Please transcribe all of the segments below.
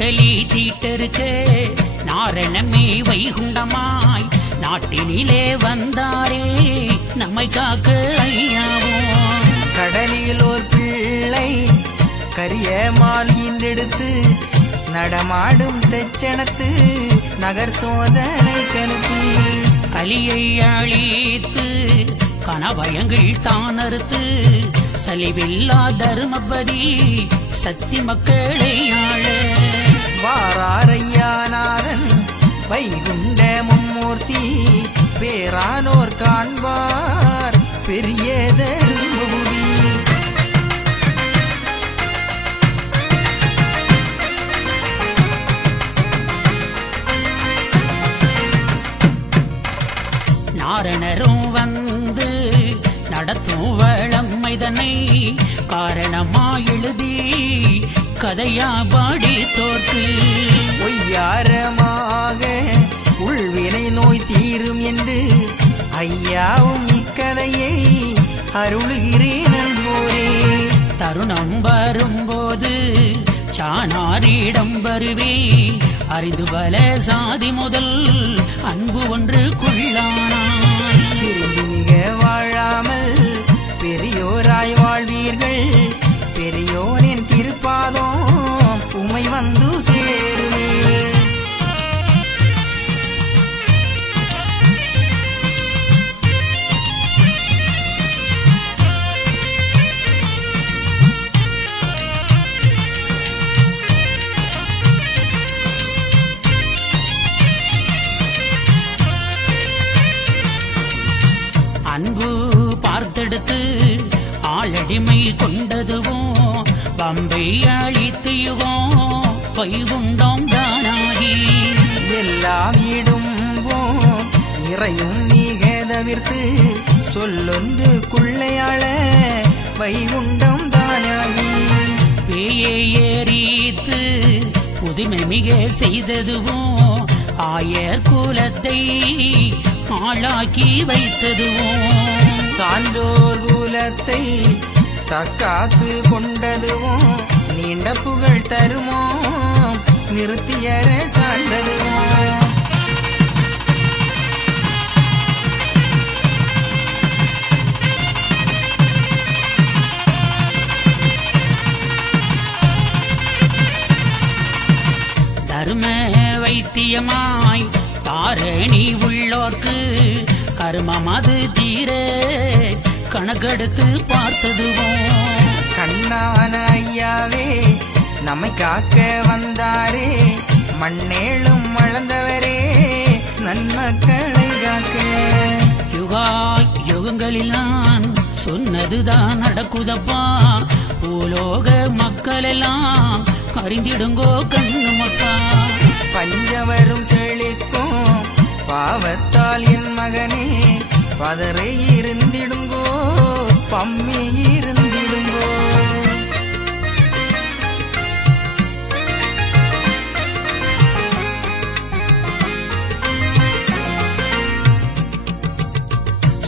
நாற்களி தீட்டருக்க நாரணமே வைகுண்டமாய் நாட்டினிலே வந்தாரே நம்மை காக்க ஐயாவோ. கடலில் ஓர் பிள்ளை கரிய மாலின்றெடுத்து நடமாடும் தெச்சனத்து நகர் சோதனை கனுப்பி கலியை அழித்து கனவயங்கள் தானறுத்து சலிவில்லா தருமபதி சக்தி மக்களை ஆள வாராரையானாரன் வைகுண்ட மும்மூர்த்தி பேரானோர் காண்பார் பெரிய தருமபுரி. நாரணரும் வந்து நடத்தும் வளமைதனை காரணமா எழுதி கதையா பாடி தோற்று ஒய்யாரமாக உள்வினை நோய் தீரும் என்று ஐயாவும் இக்கதையை அருளுகிறேன் அன்போரே. தருணம் வரும்போது சானாரிடம் வருவே அறிந்து பல சாதி முதல் அன்பு ஒன்று கொள்ளானான். திரும்பி மிக வாழாமல் பெரியோராய் வாழ்வீர்கள் பெரியோரின் திருப்பாதம் உமை வந்து சேருமே. அன்பு பார்த்தெடுத்து ஆளடிமை கொண்டதுவும் பம்பை அழித்து யுகம் வைகுண்டம் தானாகி எல்லாம் இடும்போம் இறையும் மிக தவிர்த்து சொல்லொன்று குள்ளையாள வைகுண்டம் தானாகி பேயை ஏறித்து புதுமை மிக செய்ததுவும் ஆயர் குலத்தை ஆளாக்கி வைத்ததுவும் சான்றோர் குலத்தை தற்காத்து கொண்டதுவும் நீண்ட புகழ் தருமோ நிறுத்தியர சார்ந்ததுவும். தரும வைத்தியமாய் தாரணி உள்ளோர்க்கு கர்மம் அது தீர கணக்கெடுத்து பார்த்ததுவும் கண்ணான ஐயாவே நம்மை காக்க வந்தாரே மண்ணேளும் வளர்ந்தவரே நன்மக்களை காக்க. யுகா யுகங்களில் நான் சொன்னதுதான் நடக்குதப்பா பூலோக மக்கள் எல்லாம் அறிந்திடுங்கோ கண்ணு மக்கா. பஞ்சவரும் செழிக்கும் பாவத்தால் என் மகனே பதரை இருந்திடுங்கோ பம்மி இருந்திடுங்கோ.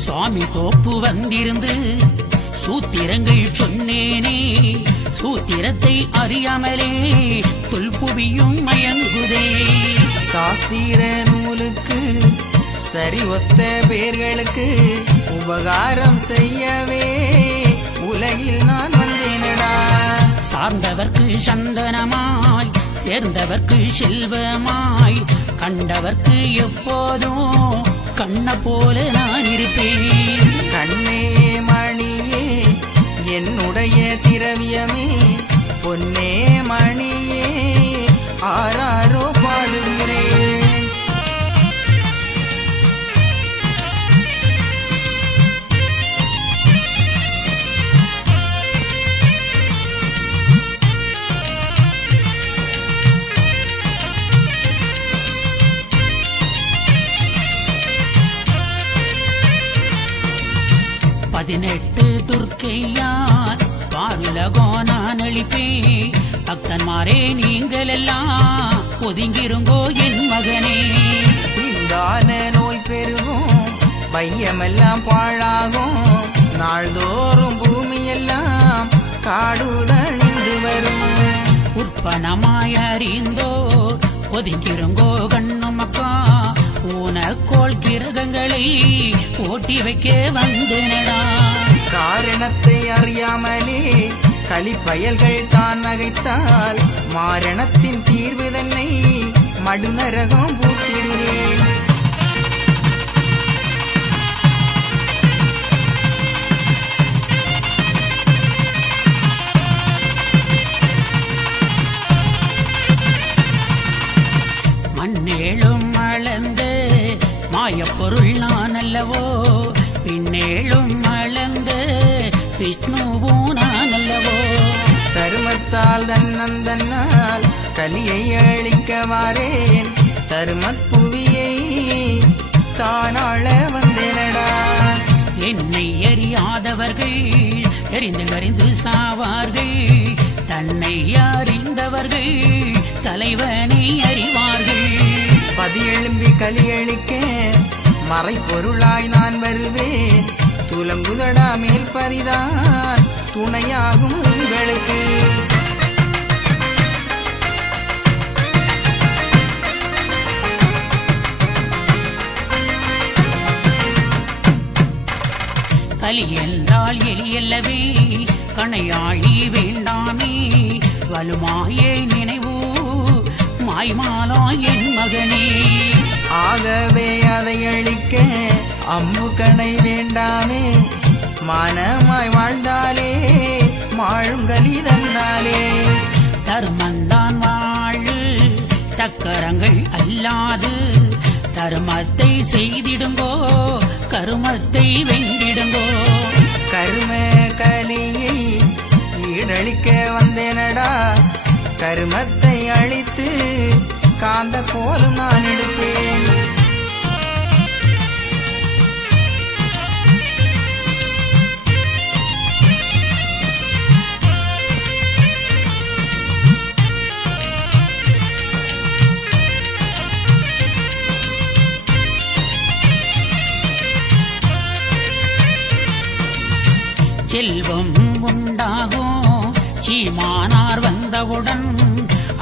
சுவாமி தோப்பு வந்திருந்து சூத்திரங்கள் சொன்னேனே சூத்திரத்தை அறியாமலே தொல்புவியும் மயங்குதே. சாஸ்திர நூலுக்கு சரி ஒத்த பேர்களுக்கு உபகாரம் செய்யவே உலகில் நான் வந்தேனடா. சார்ந்தவர்க்கு சந்தனமாய் சேர்ந்தவர்க்கு செல்வமாய் கண்டவர்க்கு எப்போதும் கண்ண போல நான் இருப்பேன். கண்ணே மணியே என்னுடைய திரவியமே பொன்னே மணியே ஆராரோ பாடுகிறேன். பதினெட்டு துர்க்கையார் பாருலகோ நான் அளிப்பே பக்தன்மாரே நீங்கள் எல்லாம் ஒதுங்கிருங்கோ என் மகனே. இந்தான நோய் பெருகும் வையமெல்லாம் பாழாகும் நாள்தோறும் பூமியெல்லாம் காடுதழிந்து வரும். ஒப்பனமாய் அறிந்தோர் ஒதுங்கிருங்கோ கண்ணுமக்கா ஊனக்கோள் கிரகங்களை ஓட்டி வைக்க வந்தேனடா. காரணத்தை அறியாமலே கலிப்பயல்கள் தான் நகைத்தால் மாரணத்தின் தீர்வு தன்னை மடுநரகம் பூத்திடுவேன். மண்ணேழும் அளந்து மாயப்பொருள் நான் அல்லவோ பின்னேழும் அளந்து விஷ்ணுவும் நான் அல்லவோ. தருமத்தால் தன்னந்தன்னால் கலியை அழிக்க வாரேன் தருமத் புவியை தானாள வந்தேனடா. என்னை அறியாதவர்கள் தெரிந்து அறிந்து சாவார்கள் தன்னை அறிந்தவர்கள் தலைவனை அறிவார்கள். பதியெழும்பி கலியழிக்க மறைப்பொருளாய் நான் வருவேன் துலங்குதடா மேல் பரிதான் துணையாகும் உங்களுக்கு. கலி என்றால் எலியல்லவே கணையாழி வேண்டாமே வலுமாயே நினைவு மாய்மாலா என் மகனே. ஆகவே அதை அழிக்க அம்பு கணை வேண்டாமே மானமாய் வாழ்ந்தாலே மாழுங்கலி தன்னாலே. தர்மந்தான் வாழு சக்கரங்கள் அல்லாது தர்மத்தை செய்திடுங்கோ கருமத்தை வென்றிடுங்கோ. கரும கலியை ஈடழிக்க வந்தேனடா கருமத்தை அழித்து காந்த கோலும் நான் எடுப்பேன். செல்வம் உண்டாகும் சீமானார் வந்தவுடன்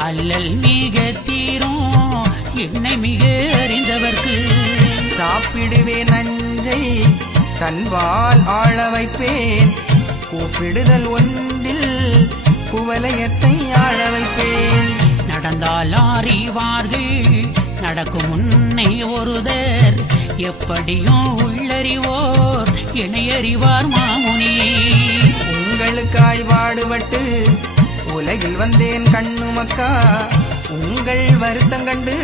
அல்லல் மிக தீரும் என்னை மிக அறிந்தவர்க்கு. சாப்பிடுவேன் நஞ்சை தன்பால் ஆள வைப்பேன் கூப்பிடுதல் ஒன்றில் குவலயத்தை ஆள வைப்பேன். நடந்தால் அறிவார்கள் நடக்கும் முன்னே ஒருதர் எப்படியும் உள்ளறிவோர் என்னை அறிவார் மாமுனியே. உங்களுக்காய் பாடுபட்டு உலகில் வந்தேன் கண்ணுமக்கா உங்கள் வருத்தம் கண்டு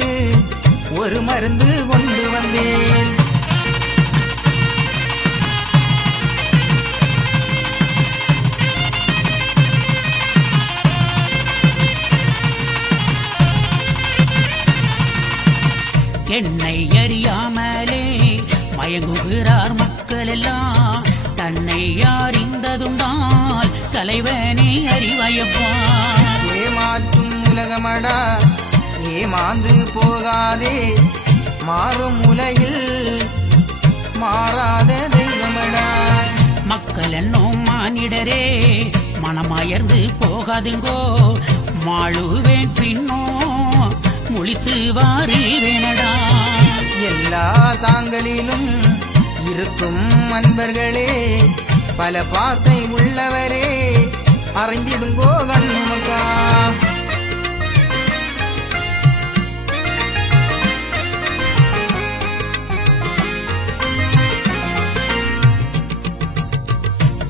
ஒரு மருந்து கொண்டு வந்தேன். என்னை அறியாமலே மயங்குகிறார் மக்கள் எல்லாம் தன்னை அறிந்ததுண்டால் தலைவனை அறிவயப்பா. ஏமாற்றும் உலகமடா ஏமாந்து போகாதே மாறும் உலகில் மாறாத தெய்வமடா. மக்கள் என்னும் மானிடரே மனமயர்ந்து போகாதுங்கோ மாழுவேன் பின்னோ முழித்து வாரீவேனடா. எல்லா தாங்களிலும் இருக்கும் அன்பர்களே பல பாசை உள்ளவரே அறிந்திடுங்கோ கண்ணுமக்கா.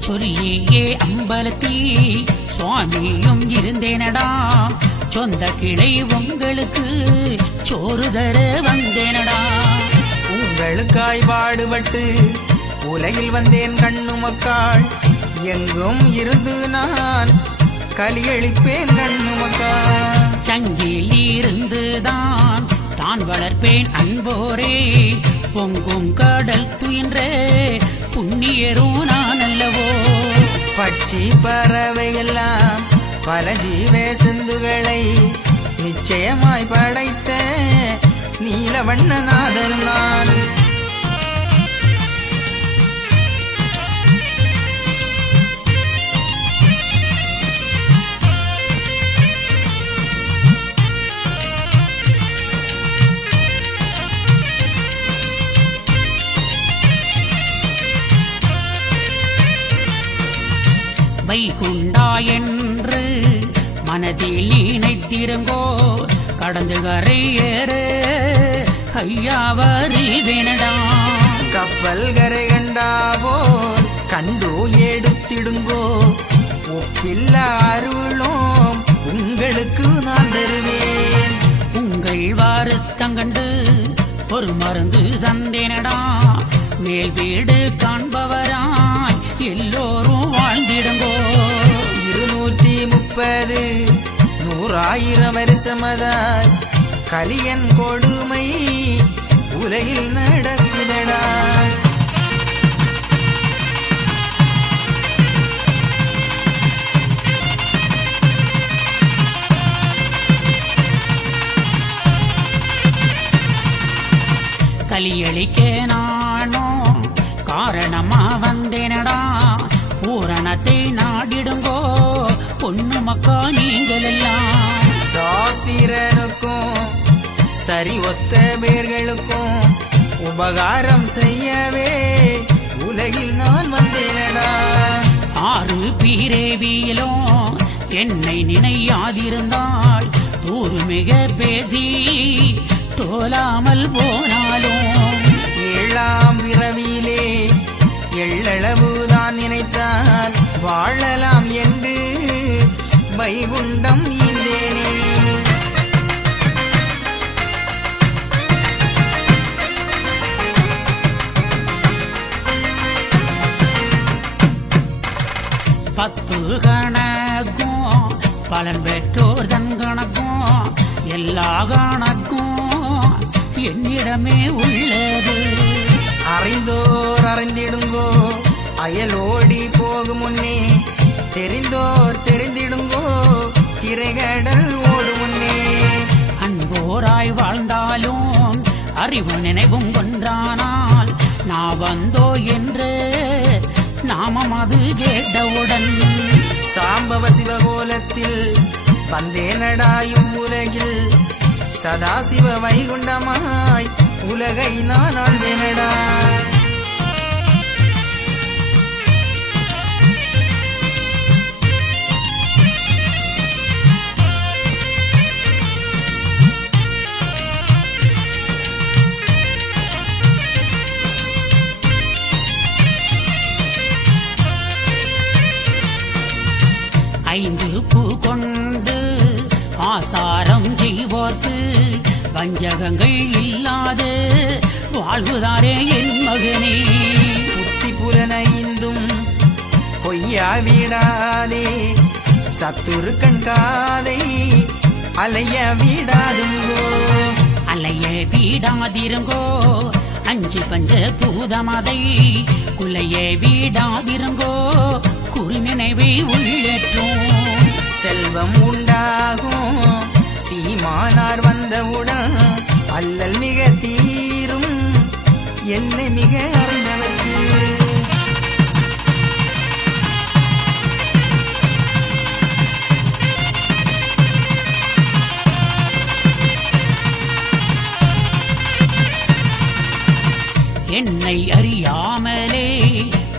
சொல்லியே அம்பலத்தி சுவாமியும் இருந்தேனடா சொந்த கிளை உங்களுக்கு சோறு தர வந்தேனடா. உங்களுக்காய் பாடுபட்டு உலகில் வந்தேன் கண்ணுமக்காள் எங்கும் இருந்து நான் கலியளிப்பேன் கண்ணுமக்கா. சங்கில் இருந்துதான் தான் வளர்ப்பேன் அன்போரே பொங்கும் கடல் துயின்ற புண்ணியரும் நான் அல்லவோ. பட்சி பறவையெல்லாம் பல ஜீவ சிந்துகளை நிச்சயமாய் படைத்த நீலவண்ணநாதன் நான். வைகுண்டா என்று மனதில் நினைத்திருங்கோ கடந்து கரை ஏறு ஐயாவரி வேணடா கப்பல் கரை கண்டாவோ கண்டு எடுத்திடுங்கோ ஒப்பில்ல அருளும் உங்களுக்கு நான் தருவேன் உங்கள் வருத்தங்கண்டு ஒரு மருந்து தந்தேனடா மேல் வீடு காண்பவராய் எல்லோரும் வாழ்ந்திடுங்கோ 230 100,000 வருஷமதாய் கலியன் கொடுமை உலகில் நடக்குதடா கலியளிக்க நானோ காரணமா வந்தேனடா பூரணத்தை நாடிடுங்கோ பொண்ணு மக்கா நீங்கள் எல்லாம் சாஸ்திரனுக்கும் சரி ஒத்த பேர்களுக்கும் உபகாரம் செய்யவே உலகில் நான் வந்தேனடா 6 பிறவியிலும் என்னை நினையாதிருந்தால் தூர்மிக பேசி தோலாமல் போனாலும் 7ஆம் பிறவியிலே எள்ளளவுதான் நினைத்தால் வாழலாம் என்று வைகுண்டம் ஈந்தேனே பத்து கணக்கும் பலன் பெற்றோர் தன் கணக்கும் எல்லா கணக்கும் என்னிடமே உள்ளது அறிந்தோர் அறிந்திடுங்கோ அயலோடி போகும் முன்னே தெரிந்தோர் தெரிந்திடுங்கோ திரைகடல் ஓடும் முன்னே அன்போராய் வாழ்ந்தாலும் அறிவு நினைவும் கொன்றானால் நான் வந்தோ என்று நாமம் அது கேட்டவுடன் சாம்பவ சிவகோலத்தில் வந்தேனடாயும் உலகில் சதாசிவ வைகுண்டமாய் உலகை நான் ஆழ்வேனடா ஐந்து பூ கொண்டு ஆசாரம் செய்வோர்க்கு வஞ்சகங்கள் இல்லாது வாழ்வுதாரே என் மகனே புத்தி புலனைந்தும் பொய்யா விடாதே சத்துரு கண்காதை அலைய விடாதுங்கோ அலைய வீடாதிருங்கோ 5 பஞ்ச பூதமதை குலைய வீடாதிருங்கோ குறி நினைவை உள்ளேற்றும் செல்வம் உண்டாகும் சீமானார் வந்தவுடன் அல்லல் மிக தீரும் என்னை மிக அறிந்தவர்க்கு என்னை அறியாமலே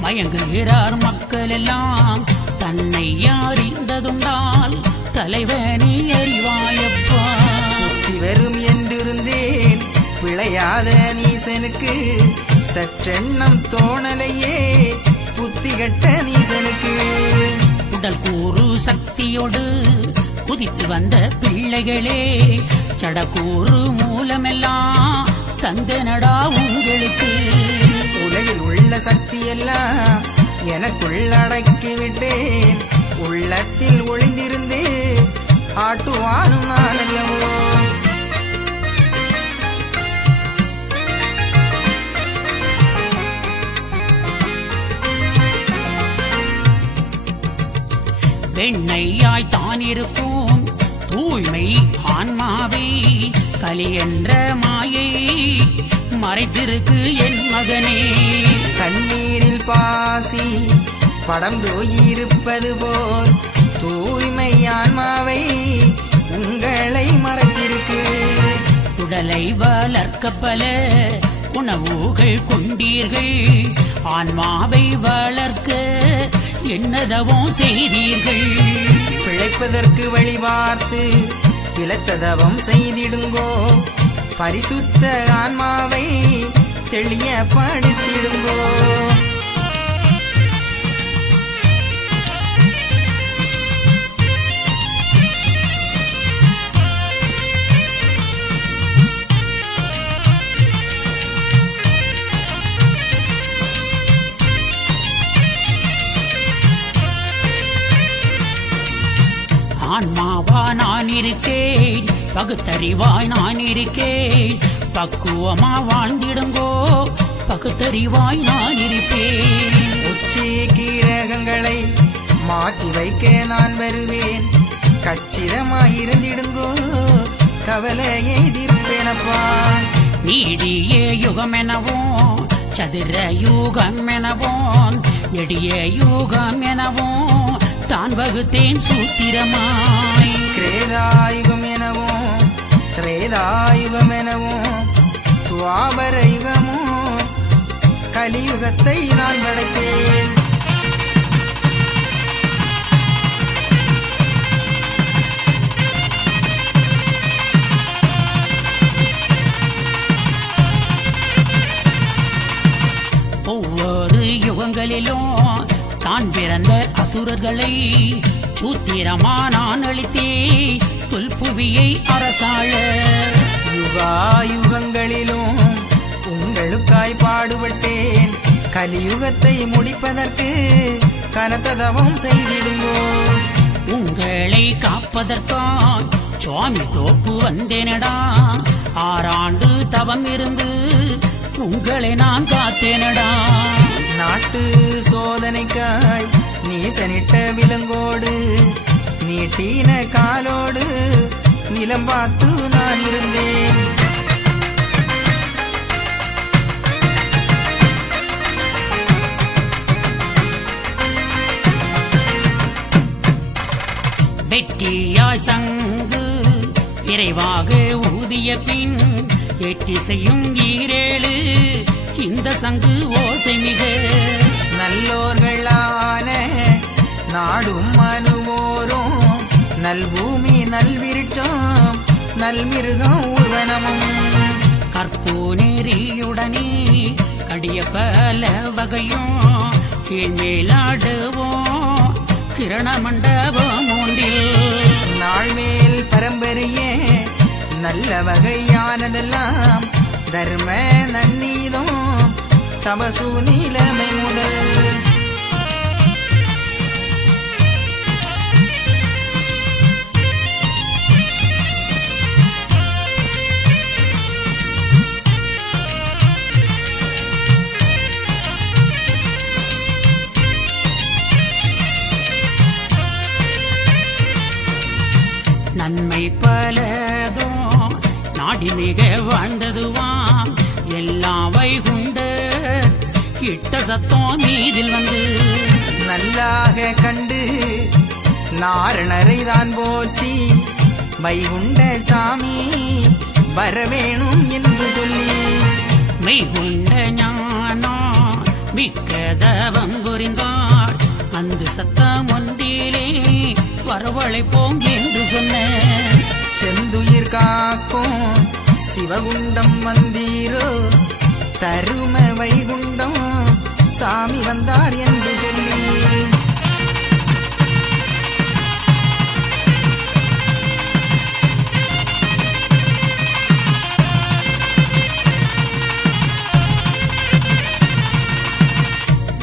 மயங்குகிறார் மக்கள் எல்லாம் தன்னை அறிந்ததுண்டால் தலைவனே அறிவாயப்பா வெறும் என்றிருந்தேன் பிழையாத நீசனுக்கு சற்றெண்ணம் தோணலையே புத்தி கட்ட நீசனுக்கு உடல் கூறு சக்தியோடு குதித்து வந்த பிள்ளைகளே சடக்கூறு மூலமெல்லாம் தந்தனடா உங்களுக்கு உலகில் உள்ள சக்தி எல்லாம் எனக்குள் அடக்கி விட்டேன் உள்ளத்தில் ஒளிந்திருந்து ஆட்டுவானும் நான் அல்லவோ வெண்ணையாய் தான் இருக்கும் தூய்மை ஆன்மாவை கலி என்ற மாயை மறைத்திருக்கு என் மகனே கண்ணீரில் பாசி படர்ந்து இருப்பது போல் தூய்மை ஆன்மாவை உங்களை மறைத்திருக்கு உடலை வளர்க்க பல உணவுகள் கொண்டீர்கள் ஆன்மாவை வளர்க்க என்னதவம் செய்தீர்கள்? பிழைப்பதற்கு வழி பார்த்து பிழைத்ததவம் செய்திடுங்கோ. பரிசுத்த ஆன்மாவை தெளியப்படுத்திடுங்கோ. ஆன்மாவா நான் இருக்கேன், பகுத்தறிவாய் நான் இருக்கேன். பக்குவமா வாழ்ந்திடுங்கோ, பகுத்தறிவாய் நான் இருப்பேன். உச்சி கீரகங்களை மாற்றி வைக்க நான் வருவேன். கச்சிதமாயிருந்திடுங்கோ, கவலையை தீர்ப்பேனப்பா. நீடிய யுகம் எனவும் சதுர யுகம் எனவும் நெடிய யுகம் எனவும் தான் வகுத்தேன் சூத்திரமாய். கிரேதாயுகம் எனவும் திரேதாயுகம் எனவும் துவாபர யுகமும் கலியுகத்தை நான் படைத்தேன். ஒவ்வொரு யுகங்களிலும் தான் பிறந்த அசுரர்களை சூத்திரமா நான் அளித்தே தொல்புவியை அரசாள. யுகாயுகங்களிலும் உங்களுக்காய் பாடுபட்டேன். கலியுகத்தை முடிப்பதற்கு கனத்ததவம் செய்திடுங்கோ. உங்களை காப்பதற்காய் சுவாமி தோப்பு வந்தேனடா. 6 ஆண்டு தவம் இருந்து உங்களை நான் காத்தேனடா. நாட்டு சோதனைக்காய் நீசனிட்ட விலங்கோடு நீட்டின காலோடு நிலம் பார்த்து நான் இருந்தேன். வெற்றியாய் சங்கு விரைவாக ஊதிய பின் எட்டி செய்யும் 7 இந்த சங்கு ஓசை மிக. நல்லோர்களான நாடும் மனுவோரும் நல்பூமி நல்விருட்சம் நல்மிருகம் ஊர்வனமும் கற்போ நெறியுடனே கடிய பல வகையும் கீழ்மேலாடுவோம் கிரண மண்டபம் ஒன்றில். நாள்மேல் பரம்பரைய நல்ல வகையானதெல்லாம் தர்ம நன்னீதம் தமசு நீலமை முதல். நன்மை பலதோ நாடி மிக வாழ்ந்ததுவாம் எல்லாம் வைகுண்ட இட்ட சத்தம் மீதில் வந்து. நல்லாக கண்டு நாரணரை தான் போற்றி வைகுண்ட சாமி வரவேணும் என்று சொல்லி மெய்குண்ட ஞானா மிக்கதவம் புரிந்தாள். அந்த சத்தம் ஒன்றிலே வரவழைப்போம் என்று சொன்ன. செந்துயிர் காக்கும் சிவகுண்டம் வந்தீரோ தரும வைகுண்டம் சாமி வந்தார் என்று சொல்லி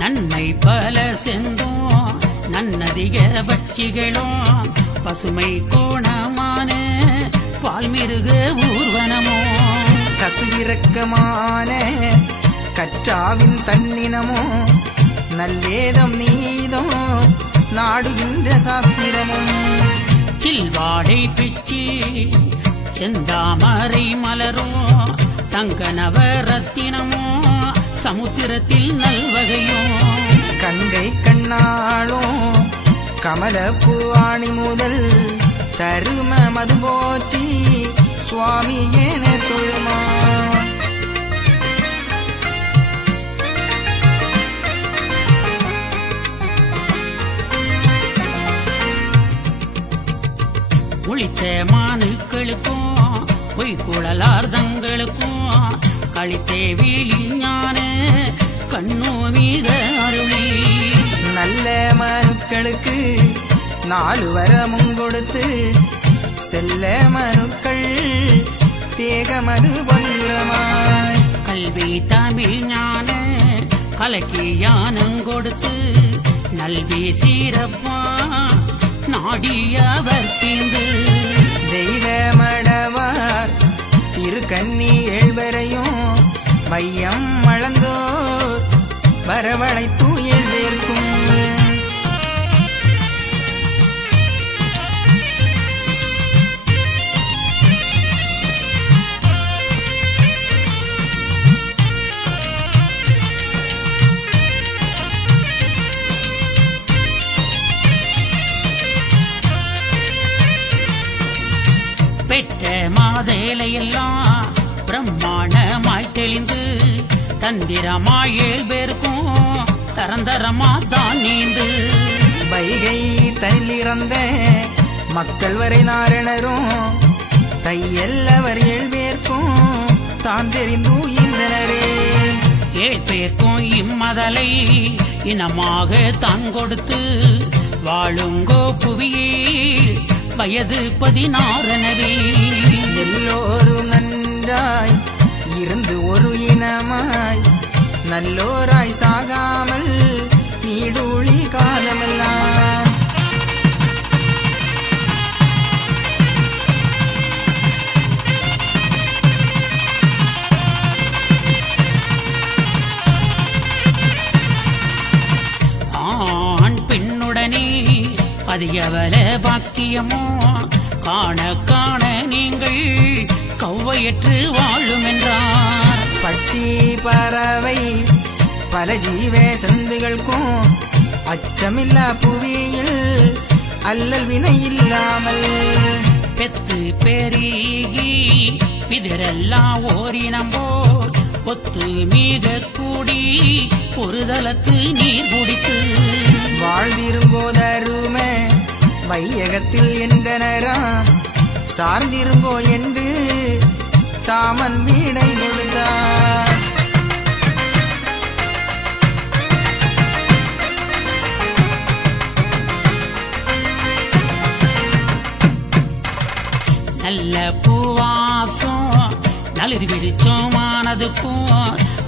நன்மை பல செந்தோம் நன்னதிக பட்சிகளும் பசுமை கோணமான பால்மிருக ஊர்வனமோ கசுவிரக்கமான கற்றாவின் தன்னினமோ நல்வேதம் நீதம் நாடுகின்ற சாஸ்திரமும் சில்வாடை பிச்சி செந்தாமரை மலரும் தங்க நவரத்தினமோ சமுத்திரத்தில் நல்வகையும் கங்கை கண்ணாளும் கமலப்பூ ஆணி முதல் தரும மது போற்றி சுவாமி என தொழுமா குளித்த மானுக்களுக்கும் பொய்க்குழலார்தங்களுக்கும் களித்தே வீழிஞான கண்ணோ மீத அருளி நல்ல மனுக்களுக்கு 4 வரமும் கொடுத்து செல்ல மனுக்கள் தேகமது பொன்னிறமாய் கல்வி தமிழ் ஞான கலக்கி யானம் கொடுத்து நல்வி சீரப்பா நாடியவர் தீர்ந்து தெய்வ மடவார் திருக்கண்ணி 7 வரையும் மையம் மளந்தோர் வரவழை தூயல் வேர்க்கும் பெற்ற மாதேலையெல்லாம் பிரம்மாண்டமாய் தெளிந்து தந்திரமாய் 7 பேருக்கும் தரந்தரமா தான் நீந்து வைகை தனிலிறந்த மக்கள் வரை நாரணரும் தையல்லவர் 7 பேர்க்கும் தான் தெரிந்து இந்தனரே 7 பேருக்கும் இம்மதலை இனமாக தான் கொடுத்து வாழுங்கோ புவியே வயது 16 எல்லோரும் நன்றாய் இருந்து ஒரு இனமாய் நல்லோராய் சாகாமல் நீடூழி காலமெல்லாம் ஆண் பெண்ணுடனே அதிகவல பாக்கியமோ காண காண நீங்கள் கவ்வையற்று வாழும் என்றார் பட்சி பறவை பல ஜீவ சந்துகளுக்கும் அச்சமில்லா புவியில் அல்லல் வினை இல்லாமல் பெத்து பெருகி பிதரெல்லாம் ஓரினம்போல் ஒத்து மிக கூடி ஒரு தலத்து நீர் குடித்து வாழ்ந்திருங்கோதருமே வையகத்தில் என்றனராம் சார்ந்திருங்கோ என்று தாமன் வீடை கொடுத்தார் நல்ல பூவாசம் நளிர் விரிச்சோமானதுக்கும்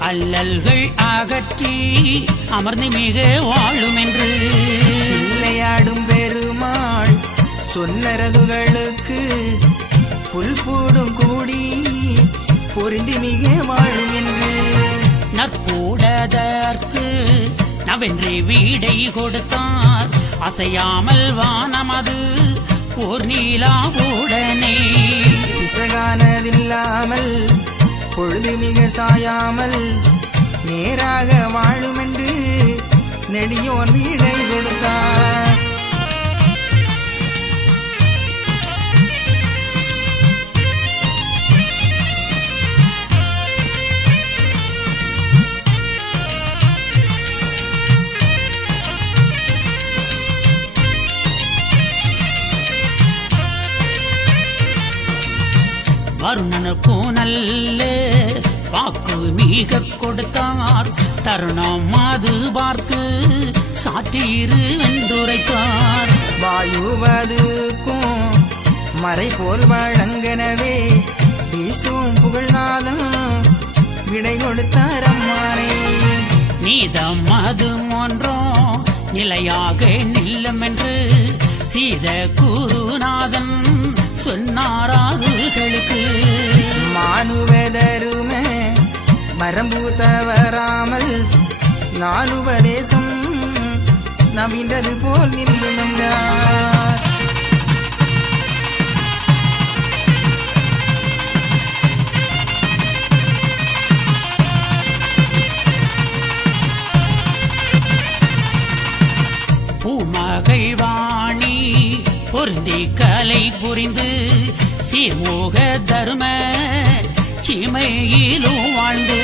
அல்லல்கள் அகற்றி அமர்ந்து மிக வாழும் என்று விளையாடும் பெருமாள் சொன்னரதுகளுக்கு புல் பூடும் கூடி பொருந்தி மிக வாழும் என்று நற்பூடதற்கு நவென்று வீடை கொடுத்தார் அசையாமல் வானமது ஓர் நீலாவுடனே பிசகானதில்லாமல் பொழுது மிக சாயாமல் நேராக வாழும் என்று நெடியோன் வீடை கொடுத்தார் வருணனுக்கும் நல்ல வாக்கு மிக கொடுத்தார் தருணம் அது பார்த்து சாற்றியிரு வென்றுரைத்தார் வாயுவதுக்கும் மறை போல் வழங்கனவே வீசும் புகழ்நாதம் விடை கொடுத்தார் அம்மானை நீதம் அது ஒன்றோ நிலையாக நில்லும் என்று சீத குருநாதன் சொன்னாராதுகளுக்கு மானுவதருமே மரம்பு தவறாமல் நானுபதேசம் நவின்றது போல் நில்லும் என்றார் பூமகள் வாணி பொருந்தி கலை புரிந்து சீர்மோக தர்ம சீமையிலும் வாழ்ந்து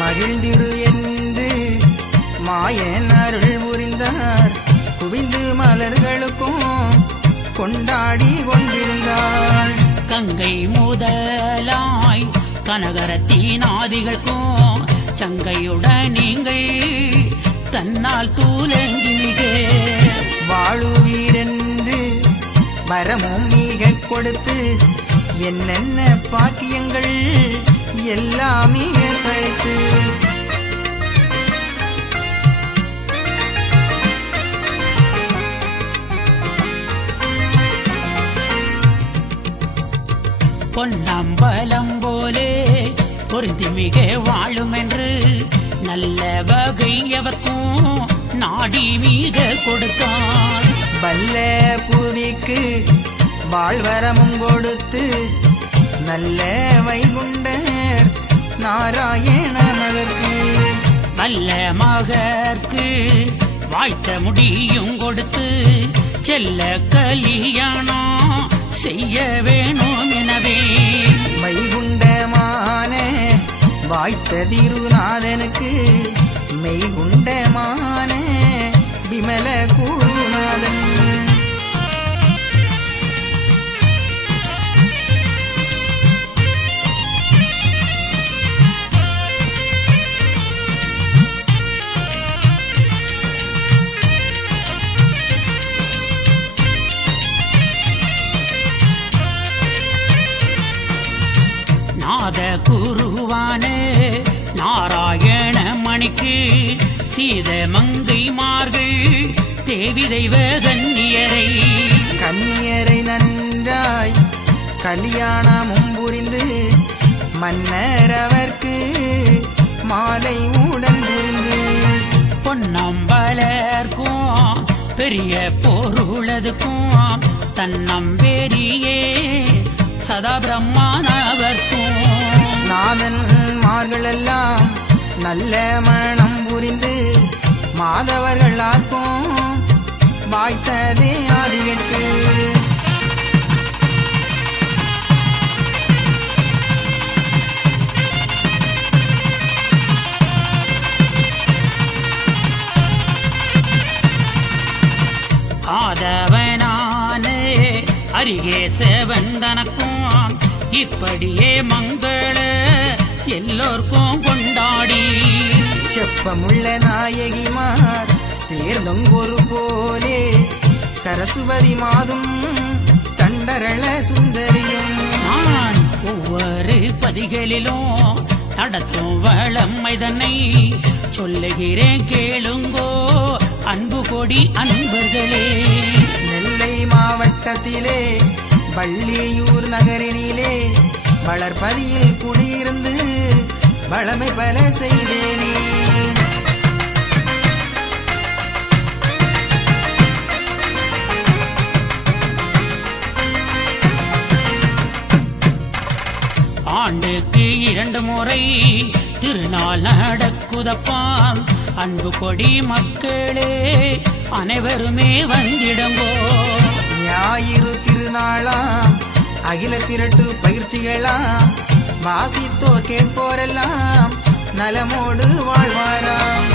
மகிழ்ந்திரு என்று மாயன் அருள் புரிந்தார் குவிந்து மலர்களுக்கும் கொண்டாடி கொண்டிருந்தாள். கங்கை முதலாய் கனகரத்தினாதிகளுக்கும் சங்கையுடன் நீங்கள் தன்னால் தூலங்கி மிக வாழுவீரென்று வரமும் மிக கொடுத்து என்னென்ன பாக்கியங்கள் எல்லாம் மிக கழித்து பொன்னம்பலம் போலே பொருந்தி மிக வாழும் என்று நல்ல வகையவர்க்கும் நாடி மீத கொடுத்தாள். வல்ல பூவிக்கு வாழ்வரமும் கொடுத்து நல்ல வைகுண்டர் நாராயண மகற்கு நல்ல மகற்கு வாய்த்த முடியும் கொடுத்து செல்ல கல்யாணம் செய்ய வேணும் எனவே வைகுண்டமான வாய்த்த திருநாதனுக்கு மெய்குண்டமான விமல குருநாதன் நாத குருவானே நாராயண மணிக்கு சீத மங்கைமார்கள் தேவி தெய்வ கன்னியரை நன்றாய் கல்யாணமும் புரிந்து மன்னர் அவர்க்கு மாலை உடன் புரிந்து பொன்னம்பலர்க்கும் பெரிய பொருளதுக்கும் தன்னம்பேரியே சதா பிரம்மானவர்க்கும் நாதன்மார்களெல்லாம் நல்ல மனம் புரிந்து மாதவர்களாக்கும் வாய்த்ததே ஆதியற்கு ஆதவனானே அருகே செவந்தனக்கும் இப்படியே மங்கள எல்லோர்க்கும் கொண்டாடி செப்பமுள்ள நாயகிமார் சேர்ந்தொங்கொரு போலே சரஸ்வதி மாதும் தண்டரள சுந்தரியும் நான் ஒவ்வொரு பதிகளிலும் நடத்தும் வளமை தன்னை சொல்லுகிறேன் கேளுங்கோ அன்பு கொடி அன்பர்களே. நெல்லை மாவட்டத்திலே வள்ளியூர் நகரினிலே வளர்பதியில் குடியிருந்து வளமை பல செய்தேனே. ஆண்டுக்கு 2 முறை திருநாள் நடக்குதப்பாம் அன்பு கொடி மக்களே அனைவருமே வந்திடுங்கோ. ஞாயிறு திருநாளாம் அகில திரட்டு பயிற்சிகளாம் வாசித்தோர் கேட்போரெல்லாம் நலமோடு வாழ்வாராம்.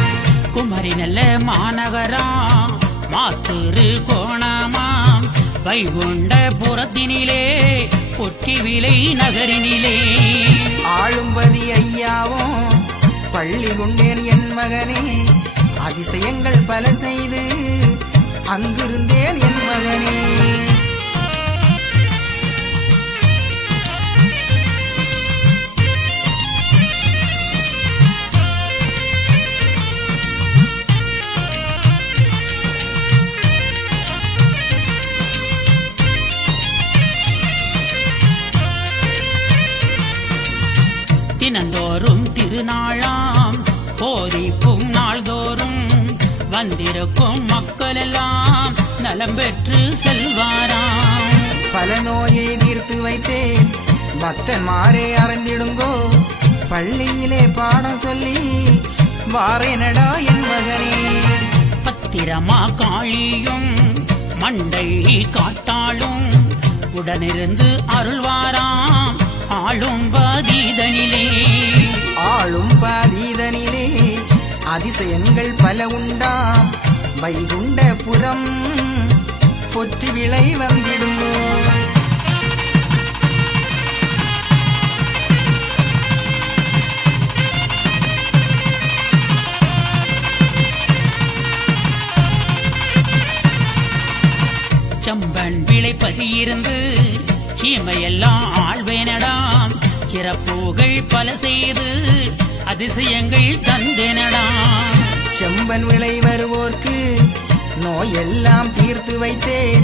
குமரி நல்ல மாநகராம் மாத்தூரு கோணமாம் வைகுண்டபுரத்தினிலே பொற்றி விலை நகரினிலே ஆளும்பதி ஐயாவும் பள்ளி கொண்டேன் என் மகனே அதிசயங்கள் பல செய்து அங்கிருந்தேன் என் மகனே. தினந்தோறும் திருநாளாம் போதிப்பும் நாள்தோறும் வந்திருக்கும் மக்கள் எல்லாம் நலம் பெற்று செல்வாராம். பல நோயை தீர்த்து வைத்தேன் பக்தன்மாரே அறிந்திடுங்கோ பள்ளியிலே பாடம் சொல்லி வாரேனடா என் மகனே. பத்திரமா காளியும் மண்டை காட்டாளும் உடனிருந்து அருள்வாராம் ஆளும் பாதீதனிலே. ஆளும் பாதீதனிலே அதிசயங்கள் பல உண்டாம் வைகுண்டபுரம் பொற்று விளை வந்திடுமோ. செம்பன் விளைப்பதியிருந்து சீமையெல்லாம் ஆழ்வேனடாம். சிறப்புகள் பல செய்து அதிசயங்கள் தந்தேனடாம். செம்பன் விளை வருவோர்க்கு நோயெல்லாம் தீர்த்து வைத்தேன்.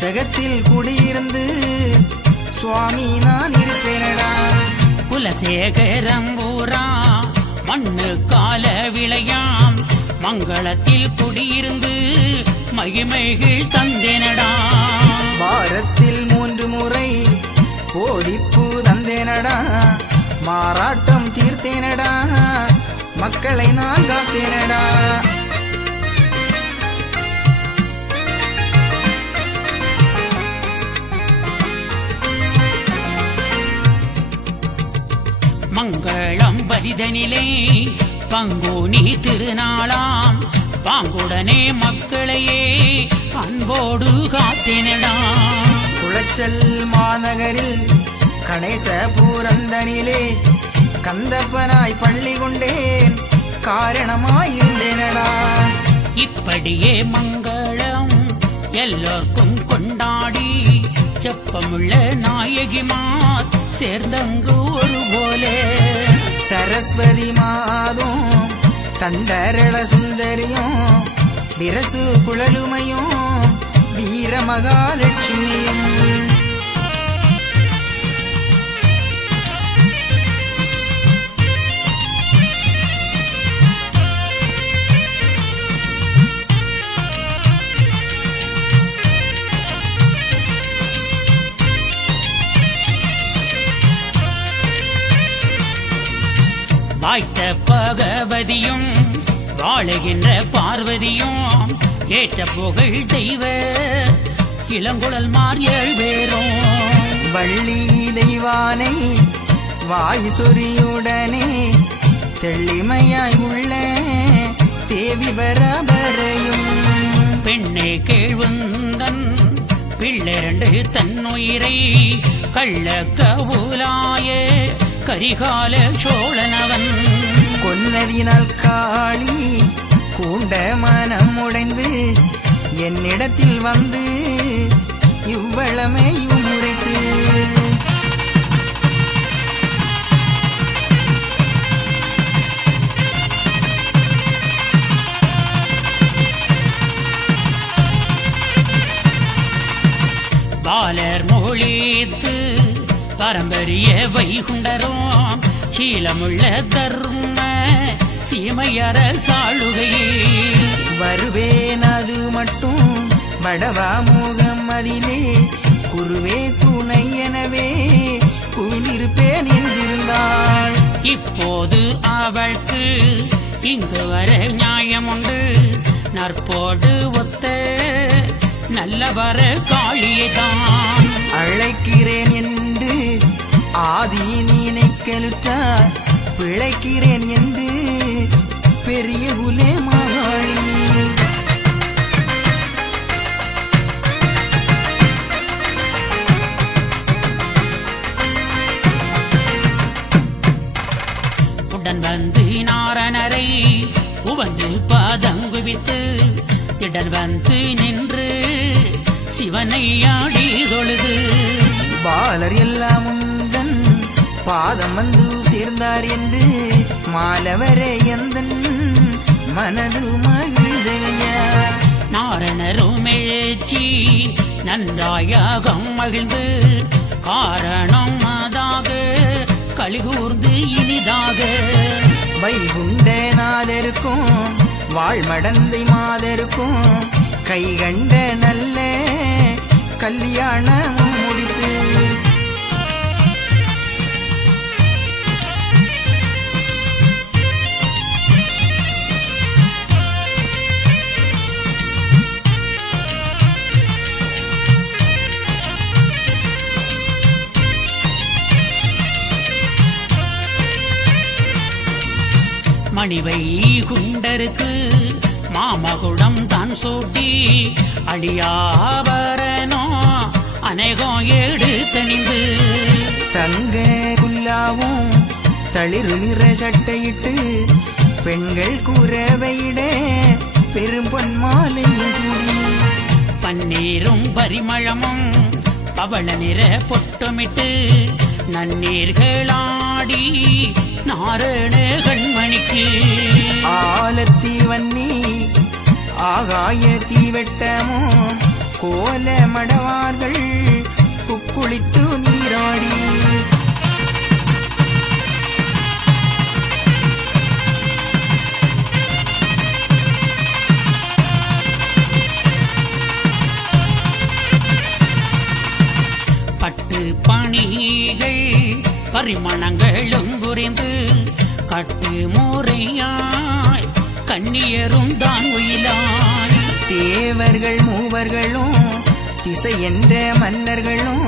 சகத்தில் குடியிருந்து சுவாமி நான் இருப்பேனடா. குலசேகரம் ஊரா மண்ணு கால விளையாம். மங்களத்தில் குடியிருந்து மகிமைகள் தந்தேனடா. வாரத்தில் 3 முறை கோடிப்பூ தந்தேனடா. மாறாட்டம் தீர்த்தேனடா. மக்களை நான் காத்தேனடா. மங்களம் பரிதனிலே பங்குனி திருநாளாம். பாங்குடனே மக்களையே அன்போடு காத்தேனடா. குளச்சல் மாநகரில் கணேசபூரந்தனிலே கந்தப்பனாய் பள்ளி கொண்டேன். காரணமாயிருந்தேனடா. இப்படியே மங்களம் எல்லோர்க்கும் கொண்டாடி செப்பமுள்ள நாயகிமார் சேர்ந்தங்கு ஒரு போலே. சரஸ்வதி மாதும் தண்டரள சுந்தரியும் விரசு குழலுமையும் வீர மகாலட்சுமியும் வாய்த்த பகவதியும் வாழுகின்ற பார்வதியும் ஏற்ற புகழ் தெய்வ இளங்குழல் மார் 7 பேரும். வள்ளி தெய்வானை வாய் சொறியுடனே தெள்ளிமையாய் உள்ள தேவி பரபரையும். பெண்ணே கேழ்வந்தன் பிள்ளை தன்னுயிரை கள்ள கவுலாய கரிகால சோழனவன். கொன்னதினால் காளி கூண்ட மனம் உடைந்து என்னிடத்தில் வந்து இவ்வளமையும் உரைத்து பாலர் மொழித்து பரம்பரிய வைகுண்டரும் சீலமுள்ள தர்ம சீமையர சாளுகையே. வருவேன் அது மட்டும் வடவா முகம் அதிலே குருவே துணை எனவே குவிந்திருப்பேன் என்றிருந்தாள். இப்போது அவளுக்கு இங்கு வர நியாயமுண்டு. நற்போடு ஒத்த நல்லவர காளியைதான் அழைக்கிறேன் என்று ஆதி நினைக்கலுற்றார். பிழைக்கிறேன் என்று பெரிய குலே மகாளி. உடன் வந்து நாரணரை உவந்து பாதங்குவித்து திடல் வந்து நின்று சிவனை ஆடி தொழுது. பாலர் எல்லாம் உந்தன் பாதம் வந்து சேர்ந்தார் என்று மாலவரே எந்தன் மனது மகிழ்ந்தையா. நாரணரும் எழுச்சி நன்றாயாக மகிழ்ந்து காரணம் அதாக கலிகூர்ந்து இனிதாக. வைகுண்டநாதருக்கும் வாழ்மடந்தை மாதருக்கும் கை கண்ட நல்ல கல்யாணமும் முடித்து மணிவை குண்டருக்கு மாமகுடம் தான் சூட்டி அடியாபரனோ அநேகம் ஏடு தணிந்து தங்க குல்லாவும் தளிரு நிற சட்டையிட்டு பெண்கள் கூறவையிட பெரும் பொன்மாலையும் சூடி பன்னீரும் பரிமளமும் பவள நிற பொட்டமிட்டு நன்னீர்களாடி நாரண கண்மணிக்கு ஆலத்தி வன்னி ஆகாய தீவெட்டமோ கோல மடவார்கள் குக்குளித்து நீராடி பட்டு பணிகள் பரிமணங்களும் புரிந்து கட்டு முறையாய் கண்ணியரும் தான் உயிலாய் தேவர்கள் மூவர்களும் திசை என்ற மன்னர்களும்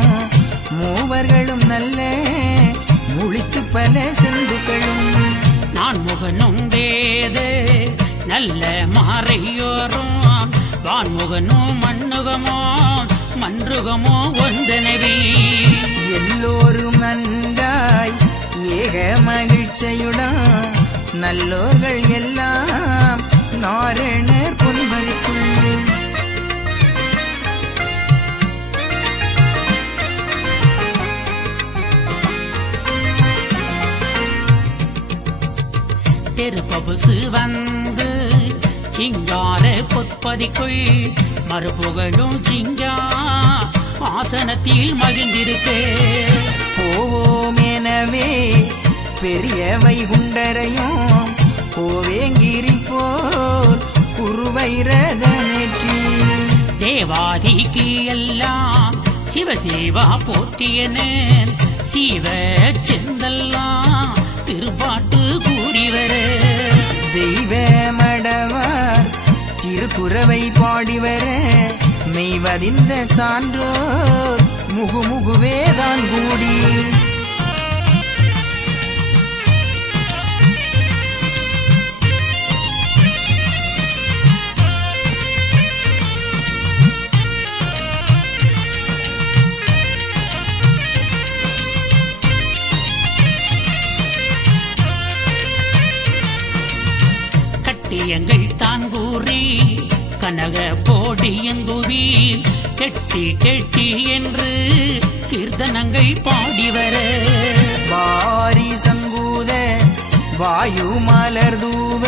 மூவர்களும் நல்ல முழித்து பல செந்துக்களும் நான் முகனும் வேது நல்ல மாறையோரும் வான்முகனும் மண்ணுகமோ மன்றுகமோ ஒன்றனவே எல்லோரும் நன்றாய் ஏக மகிழ்ச்சியுடன் நல்லோர்கள் எல்லாம் நாரணர் பொன்மதிக்குள் திருப்பபுசு வந்து சிங்கார பொற்பதிக்குள் மறுபுகழும் சிங்கா ஆசனத்தில் மகிழ்ந்திருக்கே போவோம் எனவே பெரிய வைகுண்டரையும் கோவேங்கிரி போல் குருவைரதனேற்றி தேவாதிக்கு எல்லாம் சிவசேவா போற்றியனேன் சிவ செந்தெல்லாம் திருப்பாட்டு கூடிவர தெய்வ மடவார் திருக்குறவை பாடிவர மெய்வதிந்த சான்றோர் முகுமுகுவேதான் கூடி கட்டியங்கள் தான் கூறி கனக போடியங்குவி கெட்டி கெட்டி என்று கீர்த்தனங்கள் பாடிவர வாரி சங்கூத வாயு மலர் தூவ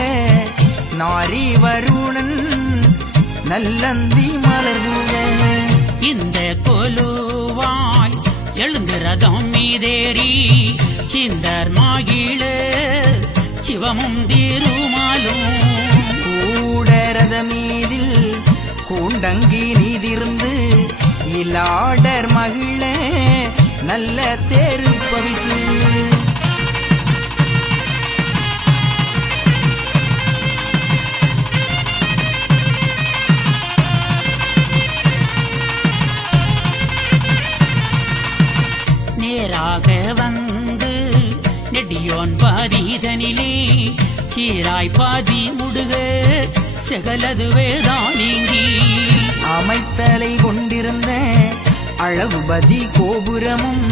நாரி வருணன் நல்லந்தி மலர் தூவ இந்த கொலுவாய் எழுந்திரதம் மீதேறி சிந்தர் மாகிழ சிவமும் திருமாலும் கூடரத மீதில் கூண்டங்கி நீதிருந்து இலாடர் மகிழ நல்ல தேருப்பவிசு நேராக வந்து நெடியோன் பாதிதனிலே சீராய் பாதி முடுக செகலது வேதானீங்கி அமைத்தலை கொண்டிருந்த அழகுபதி கோபுரமும்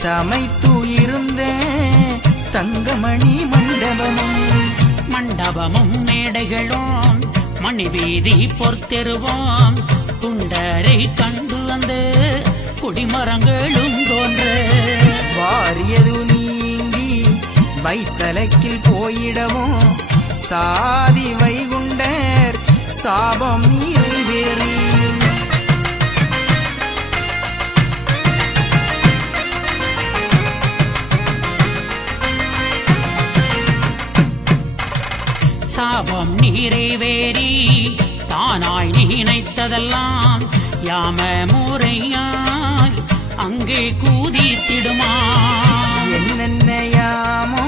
சமைத்து இருந்த தங்கமணி மண்டபமும் மண்டபமும் மேடைகளும் மணிவீதி பொறுத்தெருவோம் குண்டரை கண்டு வந்த குடிமரங்களும் தோன்ற வாரியது நீங்கி வைத்தலக்கில் போயிடவும் சாதி வைகுண்டர் சாபம் நிறைவேறி சாபம் நிறைவேறி தானாய் நினைத்ததெல்லாம் யாம முறையாய் அங்கே கூதித்திடுமா என்னென்னையாமோ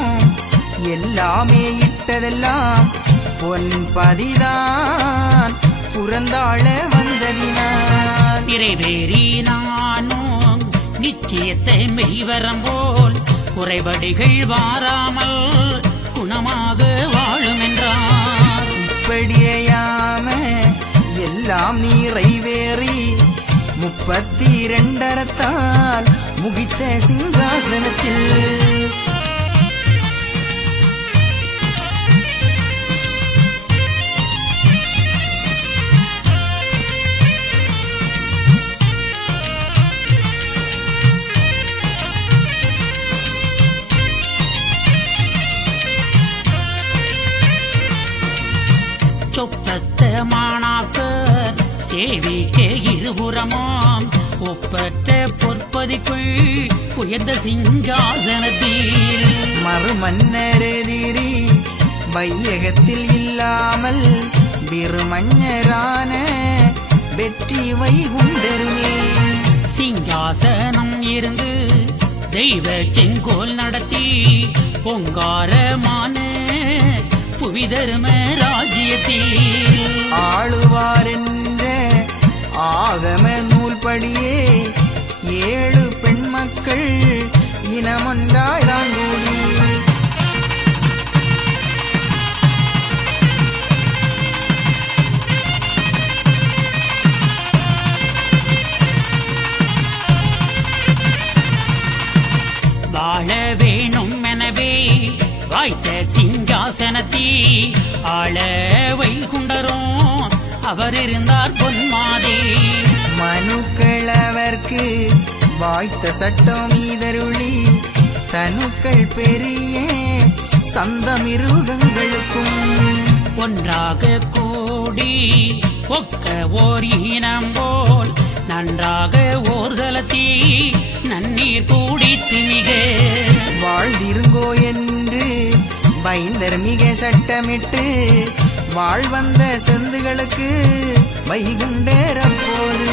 எல்லாமே இட்டதெல்லாம் பொன் பதிதான் புறந்தாழ வந்ததினான் நிறைவேறி நானும் நிச்சயத்தை மெய்வரம் போல் குறைபடிகள் வாராமல் குணமாக வாழும் என்றார் இப்படியாம எல்லாம் நிறைவேறி 32 அறத்தால் முகித்த சிங்காசனத்தில் சொப்பத்த மாணாக்கர் சேவிக்க இருபுறமாம் ஒப்பற்ற பொற்பதிக்குள் உயர்ந்த சிங்காசனத்தில் மறுமன்னரெதிரி வையகத்தில் இல்லாமல் விருமஞரான வெற்றி வைகுண்டருமே சிங்காசனம் இருந்து தெய்வ செங்கோல் நடத்தி பொங்காரமான புவிதர்ம ராஜ்யத்தில் ஆளுவார் என்ற ஆகம நூல்படியே 7 பெண் மக்கள் இனமொன்றாய்தான் கூடி வாழ வேணும் எனவே வாய்த்த சிங்காசனத்தி ஆள வைகுண்டரும் அவர் இருந்தார் பொன்மாதே மனுக்கள் அவர்க்கு வாய்த்த சட்டம் மீதருளி தனுக்கள் பெரிய சந்தமிருகங்களுக்கும் ஒன்றாக கூடி ஒக்க ஓர் இனம் போல் நன்றாக ஓர்தலத்தி நன்னீர் கூடித்து மிக வாழ்ந்திருங்கோ என்று வைந்தர் மிக சட்டமிட்டு வாழ்வந்த செந்துகளுக்கு வைகுண்டேரம் போது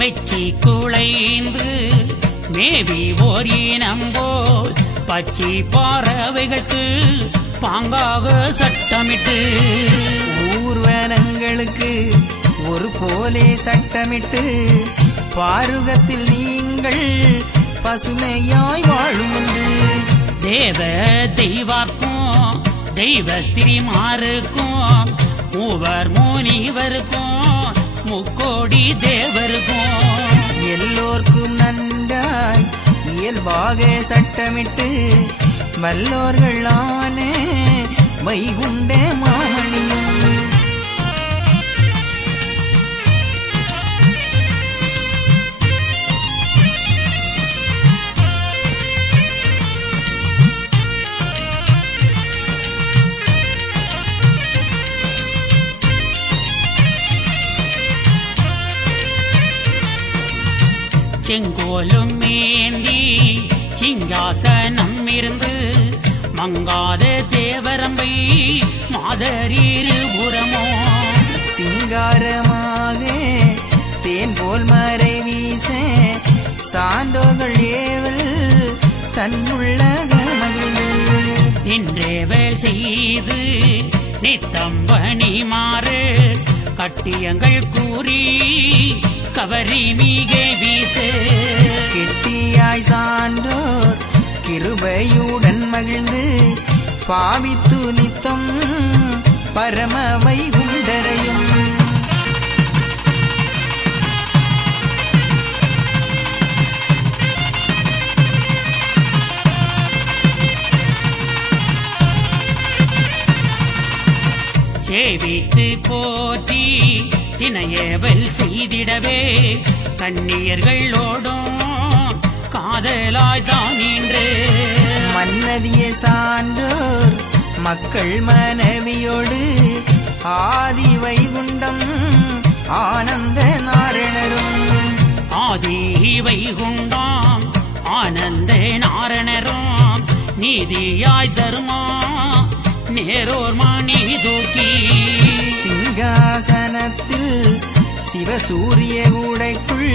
மெச்சி குளைந்து மேவி ஓர் இனம் போல் பச்சி பறவைகளுக்கு பாங்காக சட்டமிட்டு ஊர்வனங்களுக்கு ஒரு போலே சட்டமிட்டு பாருகத்தில் நீங்கள் பசுமையாய் வாழும் என்று தேவ தெய்வார்க்கும் தெய்வ ஸ்திரிமாருக்கும் மூவர் முனிவருக்கும் முக்கோடி தேவருக்கும் எல்லோர்க்கும் நன்றாய் இயல்பாக சட்டமிட்டு வல்லோர்களான வைகுண்ட மாமணியும் செங்கோலும் மேந்தி சிங்காசனம் இருந்து மங்காத தேவரம்பை மாதரிருபுறமோ சிங்காரமாக தேன் போல் மறை வீச சான்றோர்கள் ஏவல் தன்னுள்ளக மகிழ்ந்து நின்றேவல் செய்து நித்தம்பணி மாறு கட்டியங்கள் கூறி கவரி மிக வீசு கெட்டியாய் சான்றோர் கிருபையுடன் மகிழ்ந்து பாவித்து நித்தம் பரம வைகுண்டரையும் சேவித்து போற்றி தினையேவல் செய்திடவே கண்ணியர்களோடும் காதலாய் தான் நின்று மன்னதிய சான்றோர் மக்கள் மனைவியோடு ஆதி வைகுண்டம் ஆனந்த நாரணரும் ஆதி வைகுண்டாம் ஆனந்த நாரணரும் நீதியாய் தர்மா நேரோர் மணி தூக்கி சிங்காசனத்தில் சிவசூரிய கூடைக்குள்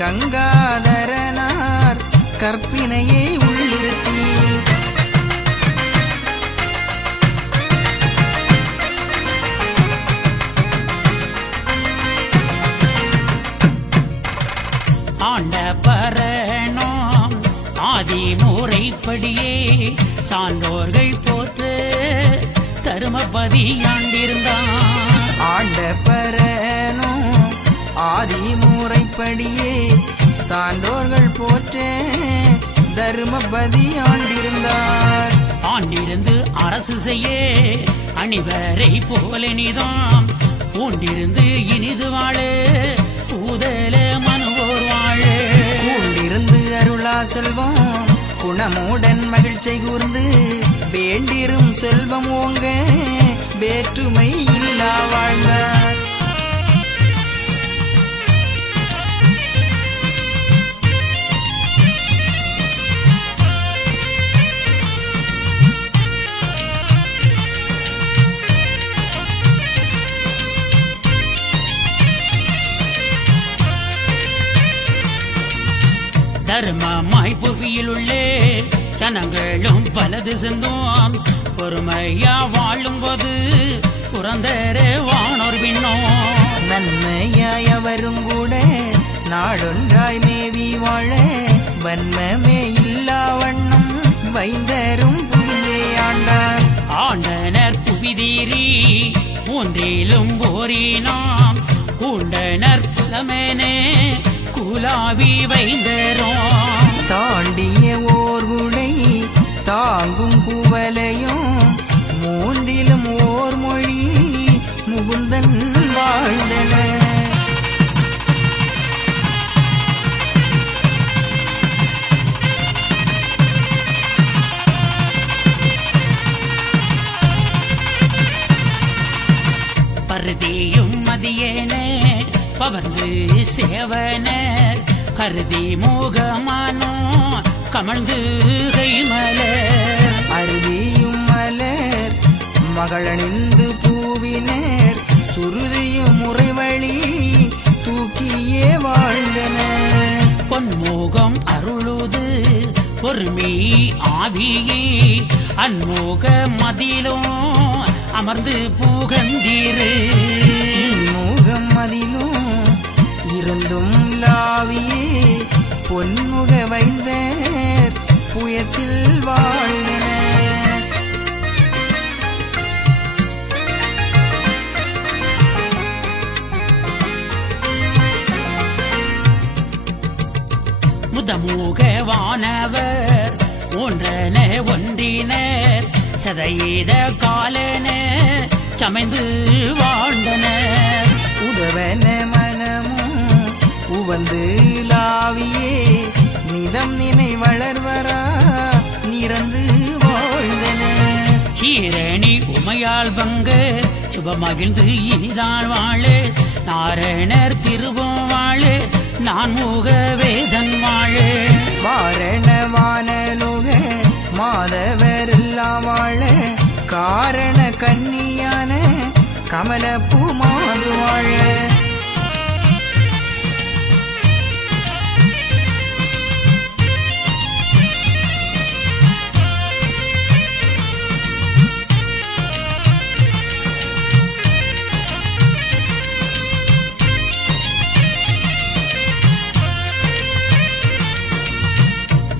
கங்காதரனார் கற்பினையை உள்ளிருத்தி ஆதி முறைப்படியே சான்றோர்கள் போற்று தருமபதி ஆண்டிருந்தான். ஆண்ட பரனும் ஆதி முறைப்படியே சான்றோர்கள் போற்ற தர்மபதி ஆண்டிருந்தார். ஆண்டிருந்து அரசு செய்ய அணிவரை போலனிதாம் பூண்டிருந்து இனிது வாழ பூதல மனுவோர் வாழ. கூண்டிருந்து அருளா செல்வம் குணமுடன் மகிழ்ச்சி கூர்ந்து வேண்டிரும் செல்வம் ஓங்க வேற்றுமை இல்லா வாழ்ந்தார். தர்மமாய் புவியில் உள்ளே ஜனங்களும் பலது சென்றோம் பொறுமையா வாழும் போது புறந்தர வானோர் விண்ணோம். நன்மையாய் அவரும் கூட நாடொன்றாய் மேவி வாழ வன்மமே இல்லா வண்ணம் வைந்தரும் புவியை ஆண்டார். ஆண்டனர் புவிதீரி மூன்றிலும் ஓரினாம் கூண்டனர் புலமேனே குலாவி வைந்தரோம். தாண்டிய ஓர் உடை தாங்கும் குவலையும் மூன்றிலும் ஓர் மொழி முகுந்தன் வாழ்ந்தன. பருதியும் மதியேன பவர்ந்து சேவனர் கருதி மோகமானோ கமழ்ந்து கைமலர். அருவியும் மலர் மகளணிந்து பூவினர் சுருதியும் முறைவழி தூக்கியே வாழ்ந்தனர். பொன்மோகம் அருளுது பொறுமை ஆவியே அன்மோக மதிலும் அமர்ந்து புகந்தீரு. முகம் அதிலும் இருந்தும் லாவியே பொன்முக வைந்தர் புயத்தில் வாழ்ந்தனர். முதமூக வானவர் ஒன்றன ஒன்றினர் சதையீத காலன சமைந்து வாழ்ந்தனர். உதவன மனமும் உவந்து லாவியே நிதம் நினை வளர்வரா நிறந்து வாழ்ந்தனர். சீரணி உமையால் பங்கு சுபமகிழ்ந்து இனிதான் வாழு நாரணர் திருவும் வாழு நான் முக வேதன் வாழு. வாரண வானலோக மாதவரெல்லாம் வாழ காரண கன்னியான கமல பூமாது வாழ.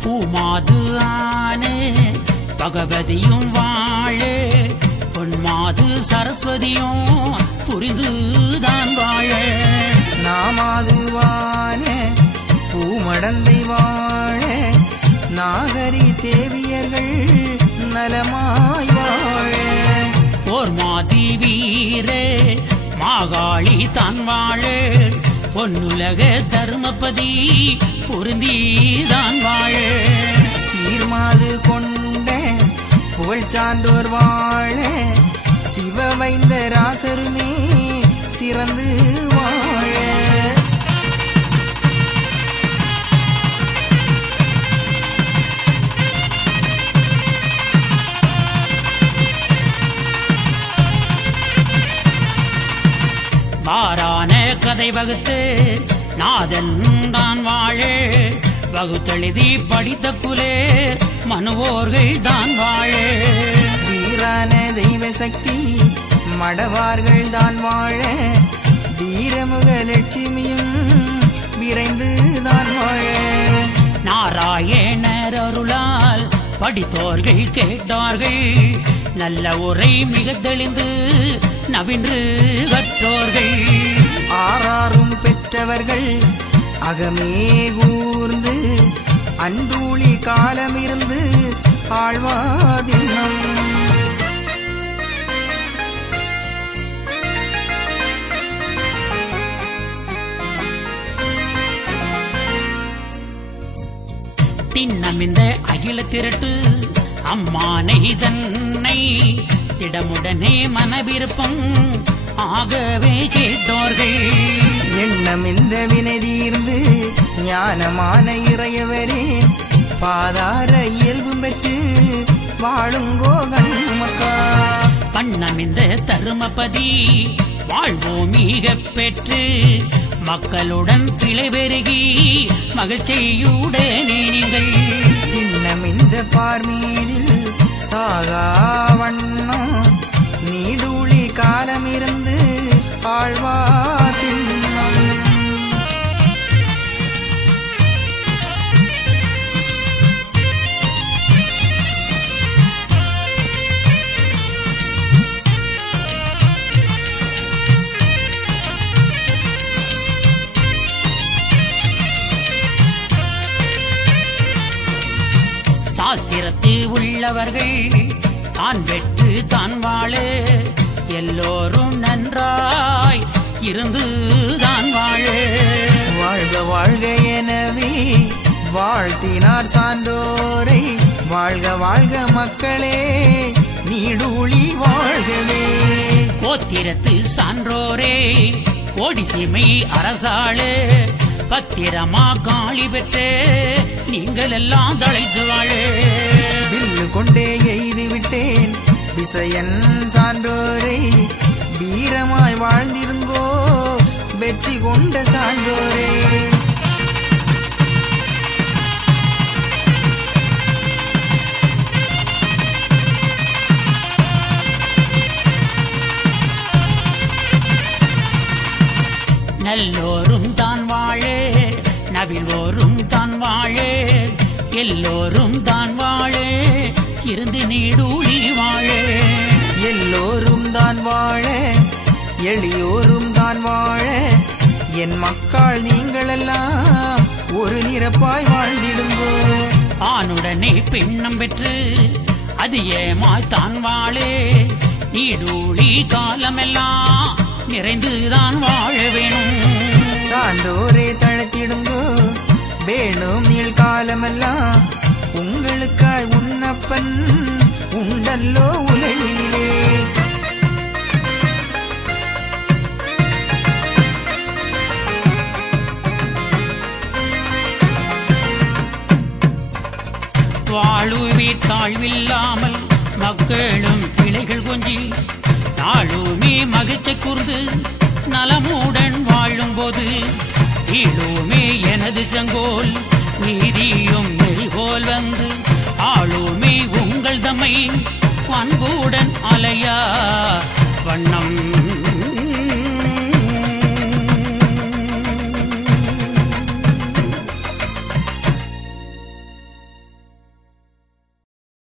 பூமாது ஆனே பகவதியும் வாழு பொன்மாது சரஸ்வதியும் புரிந்துதான் வாழ. நாமாதுவான பூமடந்தை வாழ நாகரி தேவியர்கள் நலமாய் வாழ. ஓர் மாதி வீர மாகாளி தான் வாழ பொன்னுலக தர்மபதி பொருந்திதான் வாழ. சீர்மாது கொண்ட புகழ் சான்றோர் வாழ சிவ வைந்த ராசருமே சிறந்து வாழ. வாரான கதை வகுத்து நாதன் தான் வாழ வகுத்தெழுதி படித்த குலே மனுவோர்கள் தான் வாழ. வீரான தெய்வ சக்தி மடவார்கள் தான் வாழ வீரமுக லட்சுமியும் விரைந்து தான் வாழ. நாராயணர் அருள படித்தோர்கள் கேட்டார்கள் நல்ல உரை மிக தெளிந்து நவின்று கற்றோர்கள் ஆறாரும் பெற்றவர்கள் அகமே கூர்ந்து அன்றூழி காலமிருந்து ஆழ்வாதின்னம் திண்ணமிந்த அகில திரட்டு அம்மானை தன்னை திடமுடனே மனவிருப்பம் ஆகவே கேட்டோர்கள் எண்ணம் இந்த வினை தீர்ந்து ஞானமான இறையவரே பாதார இயல்பும் பெற்று வாழுங்கோ கண்மக்கா பண்ணமிந்த தருமபதி வாழ்வோம் மிக பெற்று மக்களுடன் பிழை பெருகி மகிழ்ச்சியுடனே நீங்கள் திண்ணம் இந்த பார்மீதில் சாகா வண்ணம் நீடூழி காலமிருந்து ஆழ்வார் திண்ணம் சாஸ்திரத்து உள்ளவர்கள் தான் வெற்று தான் வாழ எல்லோரும் நன்றாய் இருந்து தான் வாழ வாழ்க வாழ்க எனவே வாழ்த்தினார் சான்றோரை வாழ்க வாழ்க மக்களே நீடூழி வாழ்கவே கோத்திரத்து சான்றோரே கோடி சீமை அரசாளு பத்திரமா காளி பெற்று நீங்கள் எல்லாம் தழைத்து வாழ வில்லு கொண்டே எய்து விட்டேன் விசயன் சான்றோரை வீரமாய் வாழ்ந்திருங்கோ வெற்றி கொண்ட சான்றோரே நல்லோரும் தான் வாழ நவில்வோரும் தான் வாழ எல்லோரும் தான் வாழ இருந்து நீடூழி வாழ எல்லோரும் தான் வாழ எளியோரும் தான் வாழ என் மக்கள் நீங்களெல்லாம் ஒரு நிரப்பாய் வாழ்ந்திடுங்கோ ஆணுடனே பெண்ணம் பெற்று அது ஏமாய் தான் வாழ நீடூழி காலமெல்லாம் நிறைந்துதான் வாழ வேணும் சான்றோரே தழைத்திடுங்கோ வேணும் நீழ்காலமெல்லாம் உங்களுக்காய் உன்னப்பன் உண்டல்லோ உலகிலே வாழுவீர் தாழ்வில்லாமல் மக்களும் கிளைகள் கொஞ்சி நாளுமே மகிழ்ச்சி கூர்ந்து நலமுடன் வாழும் போது ஈழுமே எனது செங்கோல் நீதியும் நெறிகோல் வந்து ஆளுமே உங்கள் தம்மை அன்புடன் அலையா வண்ணம்